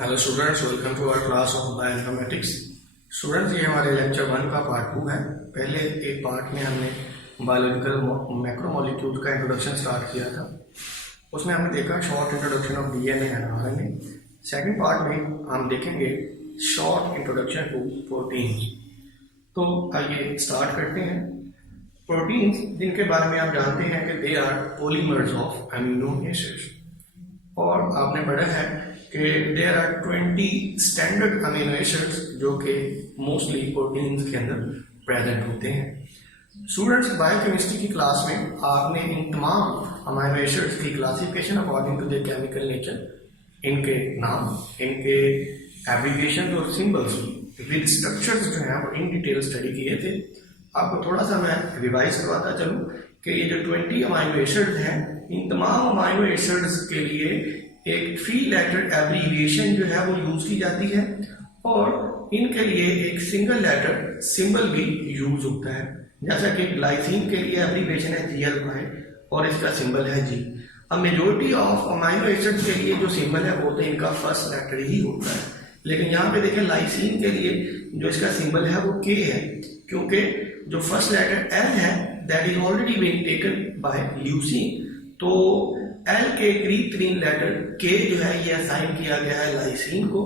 Hello students, welcome to our class of bioinformatics. Students, ये हमारे lecture 1 का part 2 है। पहले एक पार्ट में हमने बायोलॉजिकल मैक्रोमोलिक्यूल का इंट्रोडक्शन स्टार्ट किया था। उसमें हमने देखा short introduction of DNA and RNA. Second part में हम देखेंगे शॉर्ट इंट्रोडक्शन टू प्रोटीन। तो आइए स्टार्ट करते हैं। प्रोटीन्स, जिनके बारे में आप जानते हैं कि they are polymers of amino acids, और आपने पढ़ा है कि there are 20 standard amino acids जो कि मोस्टली प्रोटीन्स के अंदर प्रेजेंट होते हैं। स्टूडेंट्स, बायोकेमिस्ट्री की क्लास में आपने इन तमाम अमीनो एसिड्स की classification according to the chemical nature, इनके नाम, इनके एब्रीविएशन और सिंबल्स विद स्ट्रक्चर्स जो हैं वो इन डिटेल स्टडी किए थे। आपको थोड़ा सा मैं रिवाइज करवाता चलूँ कि ये जो 20 अमीनो एसिड्स हैं, इन तमाम अमीनो एसिड्स के लिए एक 3 लेटर एब्रीविएशन जो है वो यूज की जाती है, और इनके लिए एक सिंगल लेटर सिंबल भी यूज होता है। जैसा कि ग्लाइसिन के लिए एब्रीविएशन है GL और इसका सिंबल है G। अब मेजोरिटी ऑफ अमीनो एसिड्स के लिए जो सिंबल है वो तो इनका फर्स्ट लेटर ही होता है, लेकिन यहाँ पे देखें लाइसिन के लिए जो इसका सिंबल है वो K है, क्योंकि जो फर्स्ट लेटर L है that is already been taken by leucine. तो L के करीब 3 लेटर K जो है ये असाइन किया गया है लाइसिन को।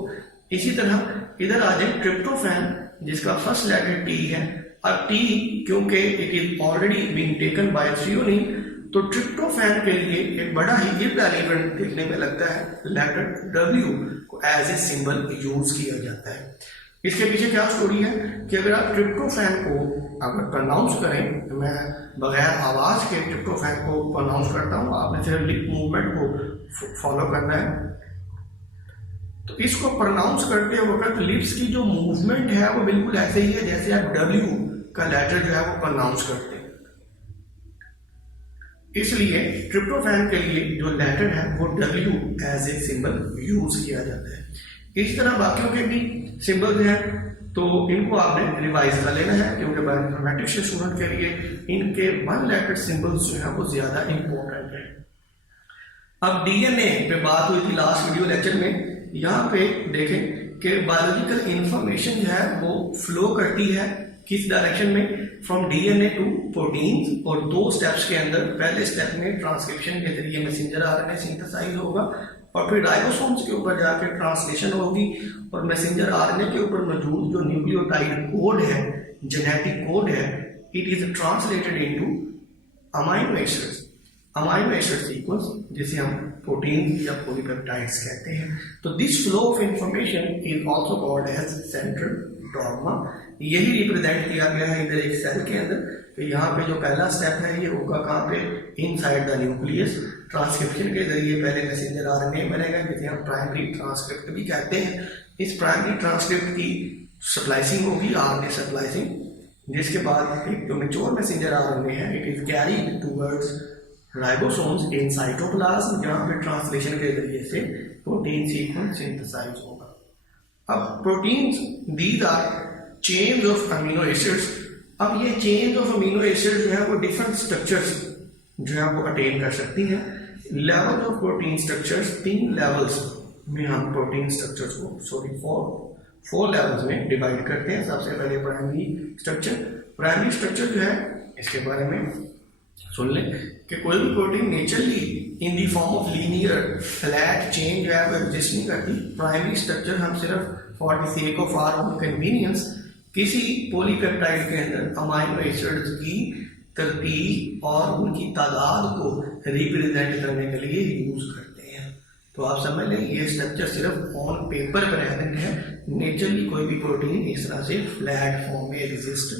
इसी तरह इधर आ जाए ट्रिप्टोफैन, जिसका फर्स्ट लेटर T है। अब T क्योंकि it is already been taken by threonine, तो ट्रिप्टोफैन के लिए एक बड़ा ही इररिलेवेंट देखने में लगता है लेटर W को एज ए सिंबल यूज किया जाता है। इसके पीछे क्या स्टोरी है कि अगर आप ट्रिप्टोफैन को अगर प्रोनाउंस करें, तो मैं बगैर आवाज के ट्रिप्टोफैन को प्रोनाउंस करता हूँ, आपने सिर्फ लिप मूवमेंट को फॉलो करना है। तो इसको प्रोनाउंस करते वक्त लिप्स की जो मूवमेंट है वो बिल्कुल ऐसे ही है जैसे आप W का लेटर जो है वो प्रोनाउंस करते हैं। इसलिए ट्रिप्टोफैन के लिए जो लेटर है वो W as a symbol use किया जाता है। इस तरह बाकियों के भी सिंबल्स हैं, तो इनको आपने रिवाइज कर लेना है, क्योंकि बायोइन्फॉर्मेटिक्स के स्टूडेंट के लिए इनके 1 लेटर सिंबल्स जो है वो ज्यादा इंपॉर्टेंट है। अब डीएनए पे बात हुई थी लास्ट वीडियो लेक्चर में। यहाँ पे देखें कि बायोलॉजिकल इंफॉर्मेशन जो है वो फ्लो करती है किस डायरेक्शन में, फ्रॉम डीएनए टू प्रोटीन्स, और 2 स्टेप्स के अंदर। पहले स्टेप में ट्रांसक्रिप्शन के जरिए मैसेंजर आरएनए सिंथेसाइज होगा, और फिर राइबोसोम्स के ऊपर जाकर ट्रांसलेशन होगी, और मैसेंजर आरएनए के ऊपर मौजूद जो न्यूक्लियोटाइड कोड है, जेनेटिक कोड है, it is translated into amino acids, amino acid sequence, जिसे हम प्रोटीन या पॉलीपेप्टाइड्स कहते हैं। तो this flow of information is also called as central dogma. यही रिप्रेजेंट किया गया है इधर एक सेल के अंदर, कि यहाँ पे जो पहला स्टेप है ये होगा कहाँ पे, इनसाइड द न्यूक्लियस। ट्रांसक्रिप्शन के जरिए पहले मैसेंजर आरएनए बनेगा, जिसे हम प्राइमरी ट्रांसक्रिप्ट भी कहते हैं। इस प्राइमरी ट्रांसक्रिप्ट की स्प्लाइसिंग होगी, आरएनए स्प्लाइसिंग, जिसके बाद एक जो मैच्योर मैसेंजर आरएनए है it is carried towards ribosomes in cytoplasm, जहाँ पे ट्रांसलेशन के जरिए से प्रोटीन सीक्वेंस सिंथेसाइज होगा। अब proteins, these are chains of amino acids. अब ये चेन्स ऑफ अमीनो एसिड्स जो है वो डिफरेंट स्ट्रक्चर्स जो है वो अटेन कर सकती हैं। Level of protein structures, 3 levels में हम प्रोटीन स्ट्रक्चर्स को 4 लेवल्स में डिवाइड करते हैं। सबसे पहले प्राइमरी स्ट्रक्चर। प्राइमरी स्ट्रक्चर जो है इसके बारे में सुन लें कि कोई भी protein naturally in the form of linear flat chain जो है वो एग्जिस्ट नहीं करती। प्राइमरी स्ट्रक्चर हम सिर्फ for the sake of our own convenience किसी पॉलीपेप्टाइड के अंदर अमीनो एसिड्स की तरतीब और उनकी तादाद को रिप्रेजेंट करने के लिए यूज करते हैं। तो आप समझ लें ये स्ट्रक्चर सिर्फ ऑन पेपर प्रेजेंट है, नेचुरली कोई भी प्रोटीन इस तरह से फ्लैट फॉर्म में एग्जिस्ट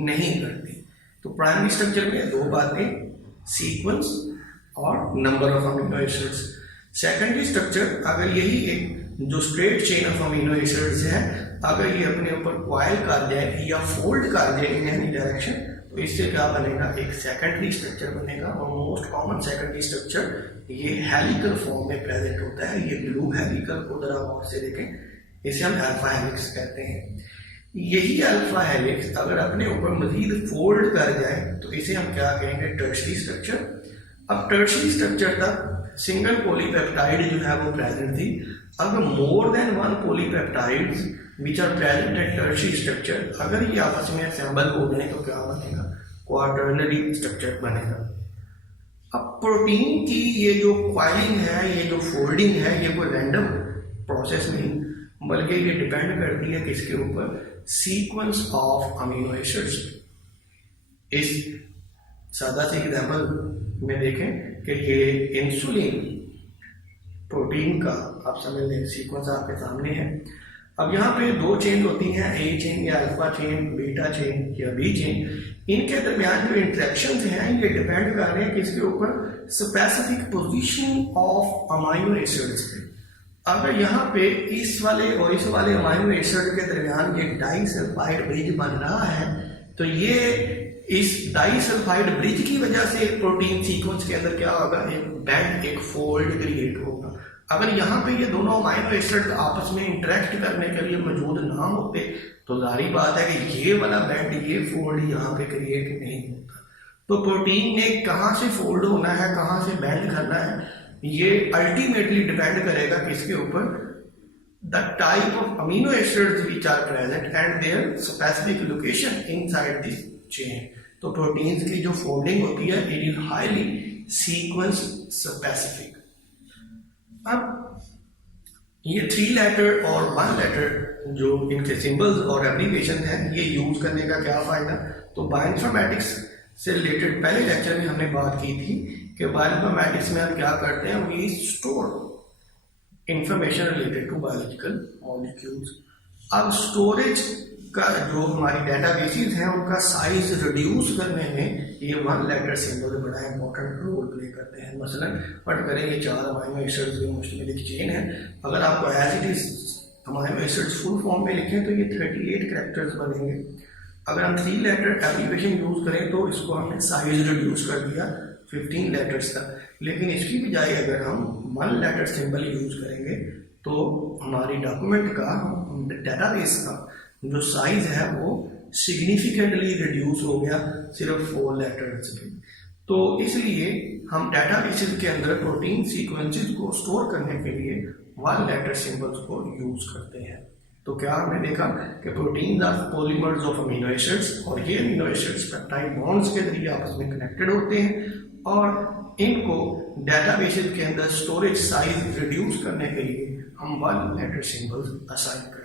नहीं करती। तो प्राइमरी स्ट्रक्चर में 2 बातें, सीक्वेंस और number of amino acids. Secondary structure, अगर यही एक जो straight chain of amino acids है, अगर ये अपने ऊपर क्वाइल कर जाए या फोल्ड कर जाए इन एनी डायरेक्शन, तो इससे क्या बनेगा, एक सेकेंडरी स्ट्रक्चर बनेगा। और मोस्ट कॉमन सेकेंडरी स्ट्रक्चर ये हेलिकल फॉर्म में प्रेजेंट होता है। ये ब्लू हेलिकल को जरा गौर से देखें, इसे हम अल्फा हेलिक्स कहते हैं। यही अल्फा हेलिक्स अगर अपने ऊपर मजीद फोल्ड कर जाए तो इसे हम क्या कहेंगे, टर्शरी स्ट्रक्चर। अब टर्शरी स्ट्रक्चर तक सिंगल पॉलीपेप्टाइड जो है वो प्रेजेंट थी। अगर more than one polypeptides which are present at tertiary structure, अगर ये आपस में असेंबल हो गए तो क्या बनेगा, क्वाटर्नरी स्ट्रक्चर बनेगा। अब प्रोटीन की ये जो कॉइलिंग है, ये जो फोल्डिंग है, ये कोई रैंडम प्रोसेस नहीं, बल्कि ये डिपेंड करती है किसके ऊपर, सीक्वेंस ऑफ अमीनो एसिड्स। इस सादा सी एग्जाम्पल में देखें कि ये इंसुलिन प्रोटीन का आप समझ लें सीक्वेंस आपके सामने है। अब यहाँ पे दो चेन होती हैं, ए चेन या अल्फा चेन, बीटा चेन या बी चेन। इनके दरमियान जो इंटरेक्शंस हैं ये डिपेंड कर रहे हैं किसके ऊपर, specific position of amino acids पे। अगर यहाँ पे इस वाले और इस वाले अमाइनो एसिड के दरमियान ये डाइसल्फाइड ब्रिज बन रहा है, तो ये इस डाइसल्फाइड ब्रिज की वजह से प्रोटीन सीक्वेंस के अंदर क्या होगा, एक बैंड, एक फोल्ड क्रिएट होगा। अगर यहाँ पे ये दोनों अमाइनो एसिड आपस में इंटरेक्ट करने के लिए मौजूद ना होते तो जाहिर बात है कि ये वाला बैंड, ये फोल्ड यहाँ पे क्रिएट नहीं होता। तो प्रोटीन ने कहाँ से फोल्ड होना है, कहाँ से बैंड करना है, ये अल्टीमेटली डिपेंड करेगा किसके ऊपर, the type of amino acids which are present and their specific location inside this chain. तो प्रोटीन्स की जो फोल्डिंग होती है it is highly sequence specific. अब ये 3 लेटर और 1 लेटर जो इनके सिंबल्स और एप्लीकेशन है, ये यूज करने का क्या फायदा, तो बायोइन्फॉर्मेटिक्स से रिलेटेड पहले लेक्चर में हमने बात की थी कि बायोइन्फॉर्मेटिक्स में हम क्या करते हैं, we store information related to biological molecules. अब स्टोरेज का जो हमारी डेटाबेसेस हैं उनका साइज रिड्यूस करने में ये 1 लेटर सिंबल बड़ा इंपॉर्टेंट रोल प्ले करते हैं। मसलन पढ़ करें ये 4 अमाइनो एसिड्स की मुश्तमिल एक चेन है, अगर आपको as it is amino acids full form में लिखें तो ये 38 कैरेक्टर्स बनेंगे। अगर हम 3 लेटर एप्लीकेशन यूज करें तो इसको हमने साइज रिड्यूस कर दिया 15 लेटर्स तक, लेकिन इसकी बजाय अगर हम 1 लेटर सिंबल यूज करेंगे तो हमारी डॉक्यूमेंट का, डेटाबेस का जो साइज है वो सिग्निफिकेंटली रिड्यूस हो गया सिर्फ 4 लेटर्स पे। तो इसलिए हम डेटाबेसेस के अंदर प्रोटीन सीक्वेंसेस को स्टोर करने के लिए 1 लेटर सिंबल्स को यूज करते हैं। तो क्या हमने देखा कि protein are polymers of amino acids, और ये अमीनो एसिड्स पेप्टाइड बॉन्ड्स के जरिए आपस में कनेक्टेड होते हैं और इनको डेटाबेसेस के अंदर स्टोरेज साइज रिड्यूस करने के लिए हम 1 लेटर सिंबल्स असाइन करते हैं।